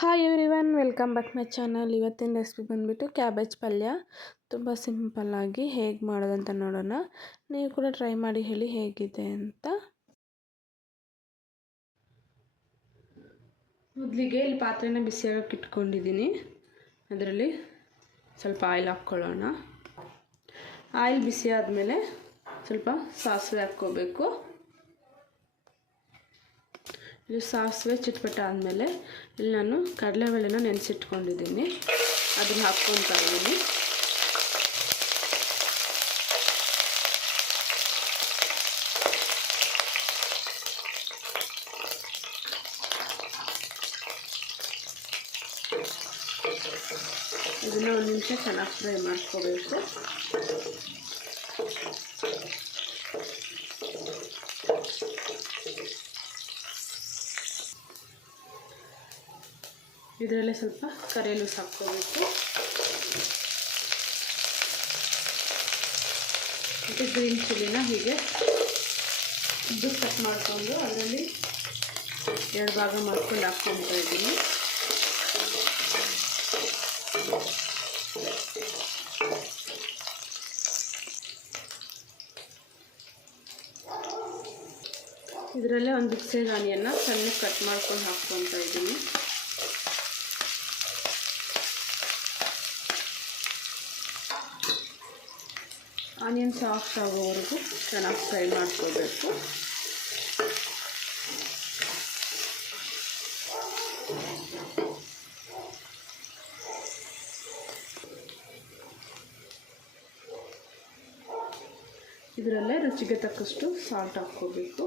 Hi everyone, welcome back my channel. ಇವತ್ತಿನ recipe ಬಂದುಬಿಟ್ಟು cabbage ಪಲ್ಯ. ತುಂಬ ಸಿಂಪಲ್ಲಾಗಿ ಹೇಗೆ ಮಾಡೋದಂತ ನೋಡೋಣ. ನೀವು ಕೂಡ ಟ್ರೈ ಮಾಡಿ ಹೇಳಿ ಹೇಗಿದೆ ಅಂತ. ಮೊದಲಿಗೆ ಇಲ್ಲಿ ಪಾತ್ರೆನ ಬಿಸಿಯಾಗಕ್ಕೆ ಇಟ್ಕೊಂಡಿದ್ದೀನಿ. ಅದರಲ್ಲಿ ಸ್ವಲ್ಪ ಆಯಿಲ್ ಹಾಕ್ಕೊಳ್ಳೋಣ. ಆಯಿಲ್ ಬಿಸಿ ಆದಮೇಲೆ ಸ್ವಲ್ಪ ಸಾಸಿವೆ ಹಾಕ್ಕೋಬೇಕು. ಇದು ಸಾಸಿವೆ ಚಿಟ್ಪಟ ಆದಮೇಲೆ ಇಲ್ಲಿ ನಾನು ಕಡಲೆಬೇಳೆನ ನೆನೆಸಿಟ್ಕೊಂಡಿದ್ದೀನಿ, ಅದನ್ನು ಹಾಕ್ಕೊತಾ ಇದ್ದೀನಿ. ಇದನ್ನು ಒಂದು ನಿಮಿಷ ಚೆನ್ನಾಗಿ ಫ್ರೈ ಮಾಡ್ಕೋಬೇಕು. ಇದರಲ್ಲೇ ಸ್ವಲ್ಪ ಕರಿಯಲು ಹಾಕ್ಕೋಬೇಕು. ಮತ್ತು ಗ್ರೀನ್ ಚಿಲ್ಲಿನ ಹೀಗೆ ಉದ್ದು ಕಟ್ ಮಾಡಿಕೊಂಡು ಅದರಲ್ಲಿ 2 ಭಾಗ ಮಾಡ್ಕೊಂಡು ಹಾಕ್ಕೊತಾ ಇದ್ದೀನಿ. ಇದರಲ್ಲೇ ಒಂದು ಬಿಕ್ಸೆಗೆ ಆನಿಯನ್ನ ಸಣ್ಣಗೆ ಕಟ್ ಮಾಡ್ಕೊಂಡು ಹಾಕ್ಕೊತಾ ಇದ್ದೀನಿ. ಆನಿಯನ್ ಸಾಫ್ಟ್ ಆಗೋವರೆಗೂ ಚೆನ್ನಾಗಿ ಫ್ರೈ ಮಾಡ್ಕೋಬೇಕು. ಇದರಲ್ಲೇ ರುಚಿಗೆ ತಕ್ಕಷ್ಟು ಸಾಲ್ಟ್ ಹಾಕ್ಕೋಬೇಕು.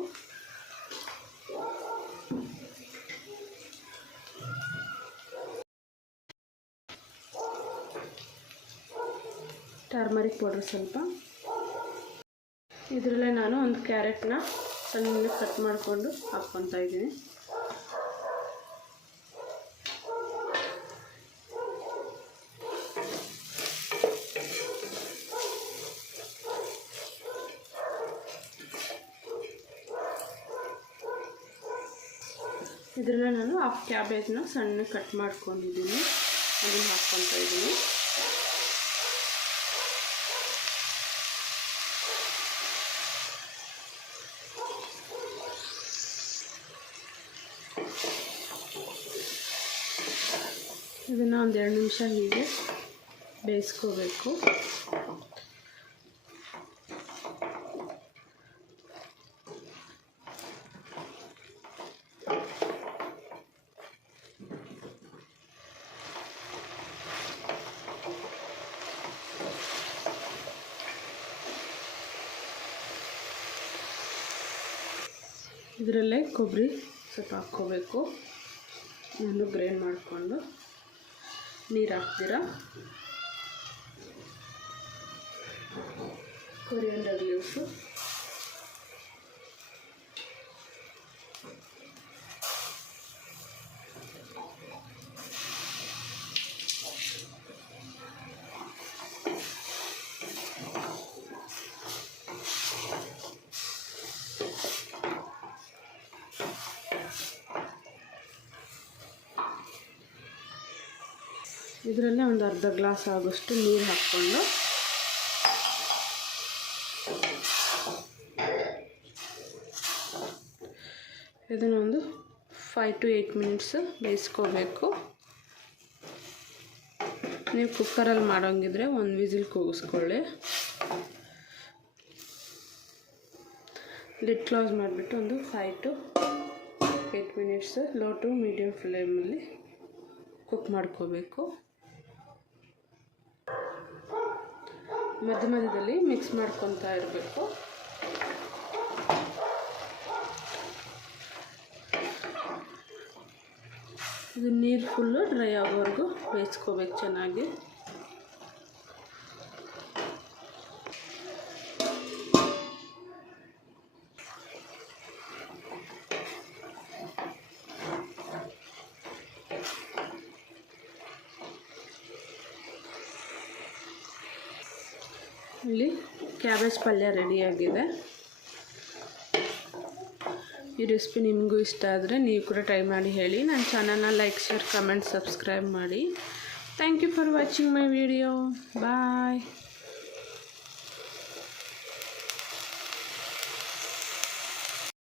ಟರ್ಮರಿಕ್ ಪೌಡರ್ ಸ್ವಲ್ಪ. ಇದರಲ್ಲೇ ನಾನು ಒಂದು ಕ್ಯಾರೆಟ್ನ ಸಣ್ಣಗೆ ಕಟ್ ಮಾಡಿಕೊಂಡು ಹಾಕ್ಕೊತಾ ಇದ್ದೀನಿ. ಇದರಲ್ಲೇ ನಾನು ಹಾಫ್ ಕ್ಯಾಬೇಜ್ನ ಸಣ್ಣಗೆ ಕಟ್ ಮಾಡ್ಕೊಂಡಿದ್ದೀನಿ, ಅದನ್ನು ಹಾಕ್ಕೊತಾ ಇದ್ದೀನಿ. ಇದನ್ನು ಒಂದು 2 ನಿಮಿಷ ಹೀಗೆ ಬೇಯಿಸ್ಕೋಬೇಕು. ಇದರಲ್ಲೇ ಕೊಬ್ಬರಿ ಸ್ವಲ್ಪ ಹಾಕ್ಕೋಬೇಕು. ನಾನು ಗ್ರೈಂಡ್ ಮಾಡಿಕೊಂಡು ನೀರು ಹಾಕ್ತೀರಾ. ಕೊರಿಯಾಂಡರ್ ಲೀವ್ಸು, ಇದರಲ್ಲೇ ಒಂದು ಅರ್ಧ ಗ್ಲಾಸ್ ಆಗೋಷ್ಟು ನೀರು ಹಾಕ್ಕೊಂಡು ಇದನ್ನೊಂದು 5 to 8 ಮಿನಿಟ್ಸ್ ಬೇಯಿಸ್ಕೋಬೇಕು. ನೀವು ಕುಕ್ಕರಲ್ಲಿ ಮಾಡೋಂಗಿದ್ರೆ 1 ವಿಸಿಲ್ ಕೂಗಿಸ್ಕೊಳ್ಳಿ. ಲಿಡ್ ಕ್ಲೋಸ್ ಮಾಡಿಬಿಟ್ಟು ಒಂದು 5 to 8 minutes low to medium ಫ್ಲೇಮಲ್ಲಿ ಕುಕ್ ಮಾಡ್ಕೋಬೇಕು. ಮಧ್ಯದಲ್ಲಿ ಮಿಕ್ಸ್ ಮಾಡ್ಕೊತಾ ಇರಬೇಕು. ಇದು ನೀರು ಫುಲ್ಲು ಡ್ರೈ ಆಗೋವರೆಗೂ ಬೇಯಿಸ್ಕೋಬೇಕು ಚೆನ್ನಾಗಿ. ಇಲ್ಲಿ ಕ್ಯಾಬೇಜ್ ಪಲ್ಯ ರೆಡಿಯಾಗಿದೆ. ಈ ರೆಸಿಪಿ ನಿಮಗೂ ಇಷ್ಟ ಆದರೆ ನೀವು ಕೂಡ ಟ್ರೈ ಮಾಡಿ ಹೇಳಿ. ನನ್ನ ಚಾನಲ್ನ ಲೈಕ್, ಶೇರ್, ಕಮೆಂಟ್, ಸಬ್ಸ್ಕ್ರೈಬ್ ಮಾಡಿ. Thank you for watching my video. Bye.